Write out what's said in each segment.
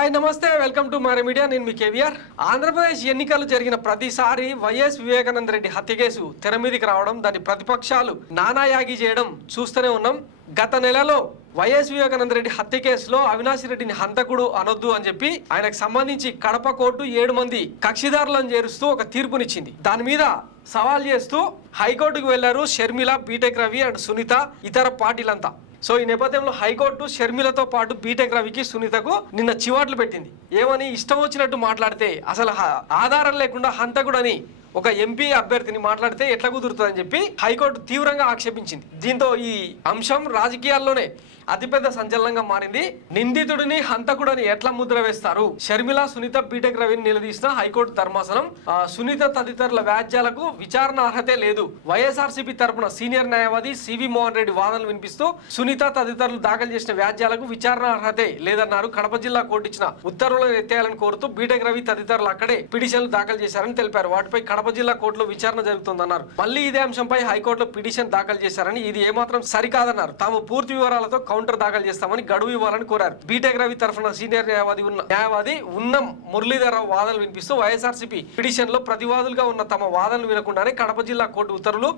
Hi నమస్తే welcome to మారే media. నేను మీ కేవీఆర్. ఆంధ్రప్రదేశ్ ఎన్నికలు జరిగిన ప్రతిసారి వైఎస్ వివేకానంద రెడ్డి హత్య కేసు తెర మీదకి రావడం, దాని ప్రతిపక్షాలు నానాయాగి చేయడం చూస్తూనే ఉన్నాం. గత నెలలో వైఎస్ వివేకానంద రెడ్డి హత్య కేసులో అవినాష్ రెడ్డిని హంతకుడు అనొద్దు అని చెప్పి ఆయనకు సంబంధించి కడప కోర్టు 7 మంది కక్షిదారులను చేరుస్తూ ఒక తీర్పునిచ్చింది. దాని మీద సవాల్ చేస్తూ హైకోర్టుకు వెళ్లారు షర్మిల, బీటెక్ రవి అండ్ సునీత, ఇతర పార్టీలంతా. సో ఈ నేపథ్యంలో హైకోర్టు షర్మిలతో పాటు బీటెక్ రవికి, సునీతకు నిన్న చివాట్లు పెట్టింది. ఏమని ఇష్టం వచ్చినట్టు మాట్లాడితే, అసలు ఆధారం లేకుండా హంతకుడని ఒక ఎంపీ అభ్యర్థిని మాట్లాడితే ఎట్లా కుదురుతుందని చెప్పి హైకోర్టు తీవ్రంగా ఆక్షేపించింది. దీంతో ఈ అంశం రాజకీయాల్లోనే అతిపెద్ద సంచలనంగా మారింది. నిందితుడిని హంతకుడని ఎట్లా ముద్ర వేస్తారు? షర్మిల, సునీత, బీటెక్ రవిని నిలదీసిన హైకోర్టు ధర్మాసనం సునీత తదితరుల వ్యాజ్యాలకు విచారణ అర్హతే లేదు. వైఎస్ఆర్సీపీ తరపున సీనియర్ న్యాయవాది సివి మోహన్ రెడ్డి వాదనలు వినిపిస్తూ సునీత తదితరులు దాఖలు చేసిన వ్యాజ్యాలకు విచారణ అర్హతే లేదన్నారు. కడప జిల్లా కోర్టు ఇచ్చిన ఉత్తర్వులను ఎత్తేయాలని కోరుతూ బీటెక్ రవి తదితరులు అక్కడే పిటిషన్లు దాఖలు చేశారని తెలిపారు. వాటిపై కడప జిల్లా కోర్టులో విచారణ జరుగుతుందన్నారు. మళ్లీ ఇదే అంశంపై హైకోర్టులో పిటిషన్ దాఖలు చేశారని, ఇది ఏమాత్రం సరికాదన్నారు. తాము పూర్తి వివరాలతో కౌంటర్ దాఖలు చేస్తామని గడువు ఇవ్వాలని కోరారు. బీటెక్ రవి తరఫున సీనియర్ న్యాయవాది ఉన్నం మురళీధరరావు వాదనలు వినిపిస్తూ వైఎస్ఆర్సీపీ పిటిషన్ లో ప్రతివాదులుగా ఉన్న తమ వాదనలు వినకుండానే కడప జిల్లా కోర్టు ఉత్తర్వులు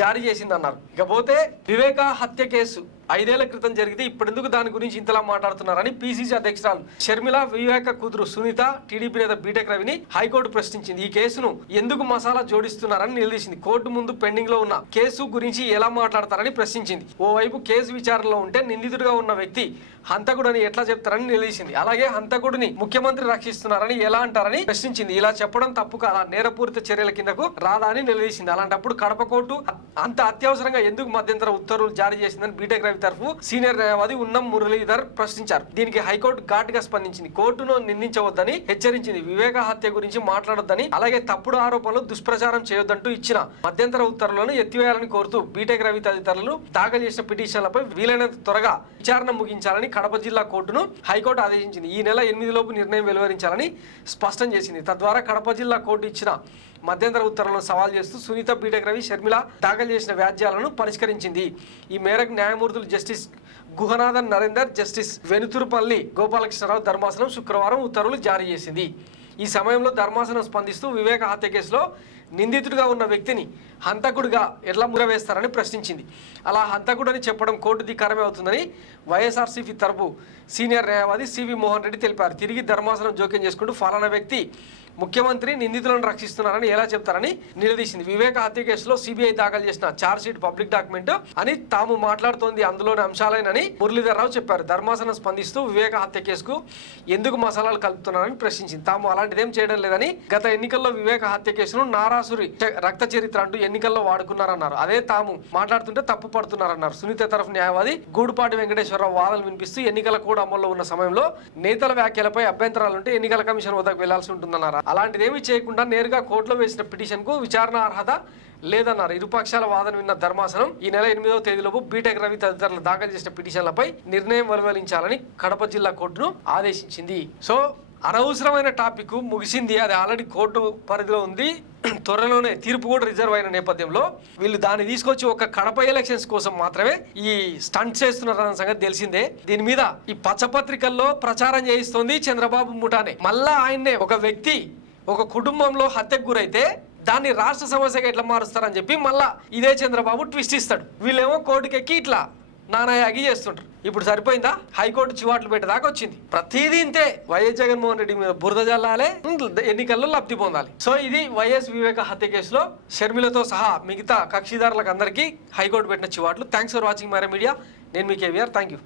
జారీ చేసిందన్నారు. ఇకపోతే వివేక హత్య కేసు 5 ఏళ్ల క్రితం జరిగితే ఇప్పుడెందుకు దాని గురించి ఇంతలా మాట్లాడుతున్నారని పిసిసి అధ్యక్షురాలు షర్మిల, వివేక కూతురు సునీత, టీడీపీ నేత బీటెక్ రవిని హైకోర్టు ప్రశ్నించింది. ఈ కేసును ఎందుకు మసాలా జోడిస్తున్నారని నిలదీసింది. కోర్టు ముందు పెండింగ్ లో ఉన్న కేసు గురించి ఎలా మాట్లాడతారని ప్రశ్నించింది. ఓవైపు కేసు విచారణలో ఉంటే నిందితుడిగా ఉన్న వ్యక్తి హంతకుడని ఎట్లా చెప్తారని నిలదీసింది. అలాగే హంతకుడిని ముఖ్యమంత్రి రక్షిస్తున్నారని ఎలా అంటారని ప్రశ్నించింది. ఇలా చెప్పడం తప్పు కాదా, నేరపూరిత చర్యల కిందకు రాదా అని నిలదీసింది. అలాంటప్పుడు కడప కోర్టు అంత అత్యవసరంగా ఎందుకు మధ్యంతర ఉత్తర్వులు జారీ చేసిందని బీటెక్ రవి తరఫు సీనియర్ న్యాయవాది ఉన్నం మురళీధర్ ప్రశ్నించారు. దీనికి హైకోర్టు ఘాటుగా స్పందించింది. కోర్టును నిందించవద్దని హెచ్చరించింది. వివేక హత్య గురించి మాట్లాడొద్దని, అలాగే తప్పుడు ఆరోపణలు, దుష్ప్రచారం చేయొద్దంటూ ఇచ్చిన మధ్యంతర ఉత్తర్వులను ఎత్తివేయాలని కోరుతూ బీటెక్ రవి తదితరులు దాఖలు చేసిన పిటిషన్లపై వీలైనంత త్వరగా విచారణ ముగించాలని కడప జిల్లా కోర్టును హైకోర్టు ఆదేశించింది. ఈ నెల 8 లోపు నిర్ణయం వెలువరించాలని స్పష్టం చేసింది. తద్వారా కడప జిల్లా కోర్టు ఇచ్చిన మధ్యంతర ఉత్తర్వులను సవాల్ చేస్తూ సునీత, బీటెక్ రవి, షర్మిల దాఖలు చేసిన వ్యాజ్యాలను పరిష్కరించింది. ఈ మేరకు న్యాయమూర్తులు జస్టిస్ గుహనాథన్ నరేందర్, జస్టిస్ వెనుతురుపల్లి గోపాలకృష్ణరావు ధర్మాసనం శుక్రవారం ఉత్తర్వులు జారీ చేసింది. ఈ సమయంలో ధర్మాసనం స్పందిస్తూ వివేక హత్య కేసులో నిందితుడిగా ఉన్న వ్యక్తిని హంతకుడిగా ఎట్లా మురవేస్తారని ప్రశ్నించింది. అలా హంతకుడని చెప్పడం కోర్టు ధిక్కారమే అవుతుందని వైఎస్ఆర్సీపీ తరపు సీనియర్ న్యాయవాది సివి మోహన్ రెడ్డి తెలిపారు. తిరిగి ధర్మాసనం జోక్యం చేసుకుంటూ ఫలానా వ్యక్తి ముఖ్యమంత్రి నిందితులను రక్షిస్తున్నారని ఎలా చెప్తారని నిలదీసింది. వివేక హత్య కేసులో సిబిఐ దాఖలు చేసిన ఛార్జ్ షీట్ పబ్లిక్ డాక్యుమెంట్ అని తాము మాట్లాడుతోంది అందులోని అంశాలేనని మురళీధరరావు చెప్పారు. ధర్మాసనం స్పందిస్తూ వివేక హత్య కేసుకు ఎందుకు మసాలాలు కలుపుతున్నారని ప్రశ్నించింది. తాము అలాంటిదేం చేయడం లేదని, గత ఎన్నికల్లో వివేక హత్య కేసును నారాసురి రక్త చరిత్ర అంటూ ఎన్నికల్లో వాడుకున్నారన్నారు. అదే తాము మాట్లాడుతుంటే తప్పు పడుతున్నారన్నారు. సునీత తరఫు న్యాయవాది గూడుపాటి వెంకటేశ్వరరావు వాదనలు వినిపిస్తూ ఎన్నికల కోడ్ అమల్లో ఉన్న సమయంలో నేతల వ్యాఖ్యలపై అభ్యంతరాలుంటే ఎన్నికల కమిషన్ వద్దకు వెళ్లాల్సి ఉంటుందన్నారు. అలాంటిదేమీ చేయకుండా నేరుగా కోర్టులో వేసిన పిటిషన్ కు విచారణ అర్హత లేదన్నారు. ఇరుపక్షాల వాదన విన్న ధర్మాసనం ఈ నెల 8వ తేదీలోపు బీటెక్ రవి తదితరులు దాఖలు చేసిన పిటిషన్లపై నిర్ణయం వెలువరించాలని కడప జిల్లా కోర్టును ఆదేశించింది. సో అనవసరమైన టాపిక్ ముగిసింది. అది ఆల్రెడీ కోర్టు పరిధిలో ఉంది. త్వరలోనే తీర్పు కూడా రిజర్వ్ అయిన నేపథ్యంలో వీళ్ళు దాన్ని తీసుకొచ్చి ఒక కడప ఎలక్షన్స్ కోసం మాత్రమే ఈ స్టంట్ చేస్తున్నారన్న సంగతి తెలిసిందే. దీని మీద ఈ పచ్చపత్రికల్లో ప్రచారం చేయిస్తోంది చంద్రబాబు ముఠానే. మళ్ళా ఆయన్నే ఒక వ్యక్తి ఒక కుటుంబంలో హత్యకు గురైతే దాన్ని రాష్ట్ర సమస్యగా ఎట్లా మారుస్తారని చెప్పి మళ్ళా ఇదే చంద్రబాబు ట్విస్ట్ ఇస్తాడు. వీళ్ళేమో కోర్టుకెక్కి ఇట్లా నానాయాగి చేస్తుంటారు. ఇప్పుడు సరిపోయిందా? హైకోర్టు చివాట్లు పెట్టేదాకా వచ్చింది. ప్రతిదీ ఇంతే. వైఎస్ జగన్మోహన్ రెడ్డి మీద బురద జల్లాలే, ఎన్నికల్లో లబ్ధి పొందాలి. సో ఇది వైఎస్ వివేక హత్య కేసులో షర్మిలతో సహా మిగతా కక్షిదారులకు అందరికీ హైకోర్టు పెట్టిన చివాట్లు. థ్యాంక్స్ ఫర్ వాచింగ్ మారే మీడియా. నేను మీ కేవీఆర్. Thank you.